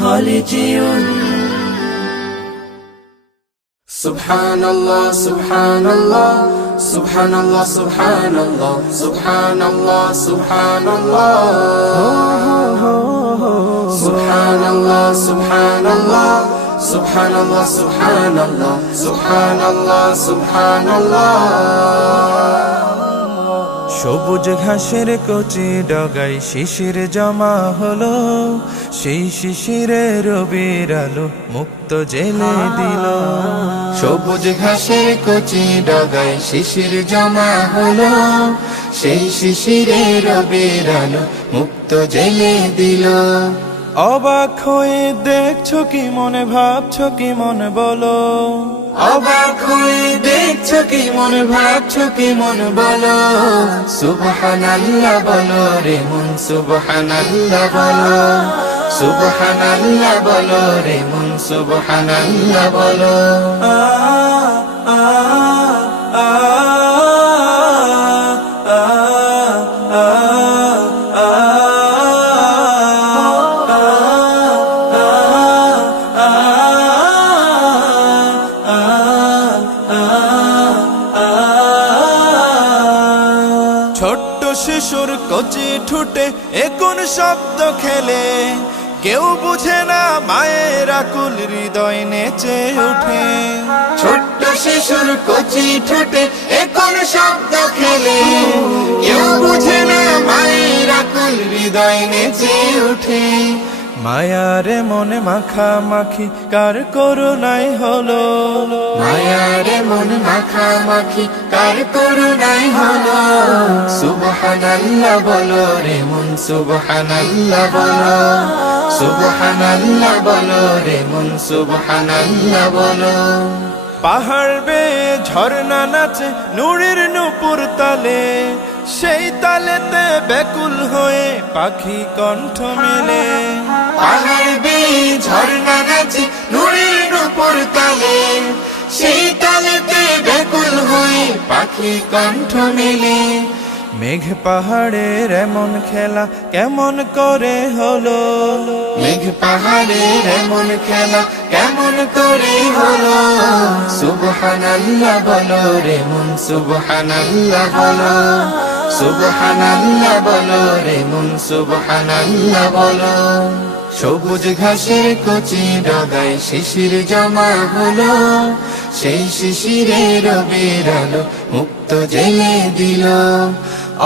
خالدون سبحان الله سبحان الله سبحان الله سبحان الله سبحان الله سبحان الله سبحان الله سبحان الله سبحان الله سبحان الله سبحان الله سبحان الله সবুজ ঘাসের কচি ডগায় শিশির জমা হলো, সেই শিশিরে রবির আলো মুক্ত জেলে দিল। সবুজ ঘাসের কচি ডগায় শিশির জমা হলো, সেই শিশিরে রবির আলো মুক্ত জেলে দিল। অবাক হয়ে দেখছো কি মনে, ভাবছো কি মনে বলো, অবাক হয়ে দেখছো কি মনে, ভাবছো কি মনে বলো। সুবহানাল্লাহ বলো রে মন, সুবহানাল্লাহ বলো, সুবহানাল্লাহ বলো রে মন, সুবহানাল্লাহ বলো। ছোট্ট শিশুর কচি ঠুটে কোন শব্দ খেলে, কেউ বুঝে না মায়ের আকুল হৃদয় নেচে ওঠে। ছোট্ট শিশুর কচি ঠোঁটে কোন শব্দ খেলে, কেউ বুঝে না মায়ের আকুল হৃদয় নেচে ওঠে। মায়ারে মনে মাখামাখি কার করুণাই হলো, মায়ারে মন মাখামাখি কার করুণাই হলো। সুবহানাল্লাহ বলো রে মন, সুবহানাল্লাহ বলো, সুবহানাল্লাহ বলো রে মন, সুবহানাল্লাহ বলো। পাহাড় বেয়ে ঝর্ণা নাচে নূরের নূপুর তালে, সেই তালেতে ব্যাকুল হয়ে পাখি কণ্ঠ মেলে। পাহাড় বেয়ে ঝর্ণা নাচে নূরের নূপুর তালে, সেই তালেতে ব্যাকুল হয়ে পাখি কণ্ঠ মেলে। মেঘ পাহাড়ের এমন খেলা কেমন করে হলো, মেঘ পাহাড়ের এমন খেলা কেমন করে হলো। সুবহানাল্লাহ বলো রে মন, সুবহানাল্লাহ বলো, সুবহানাল্লাহ বলো রে মন, সুবহানাল্লাহ বলো। সবুজ ঘাসের কচি ডগায় শিশির জমা হলো, সেই শিশিরে রবির আলো মুক্ত জেলে দিল।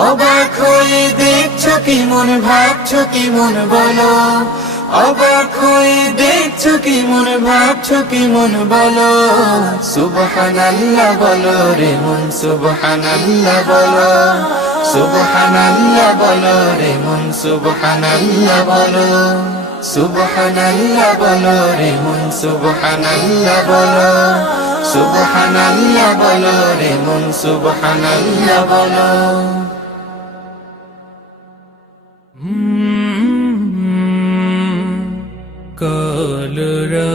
অবাক হয়ে দেখছো কি মন, ভাবছো কি মন বলো। অবাক হয়ে দেখছো কি মন, ভাবছো কি মন বলো। সুবহানাল্লাহ বলো রে মন, সুবহানাল্লাহ বলো, সুবহানাল্লাহ বলো রে মন, সুবহানাল্লাহ বলো, সুবহানাল্লাহ বলো রে মন, সুবহানাল্লাহ বলো, সুবহানাল্লাহ বলো রে মন, সুবহানাল্লাহ বলো। কলরা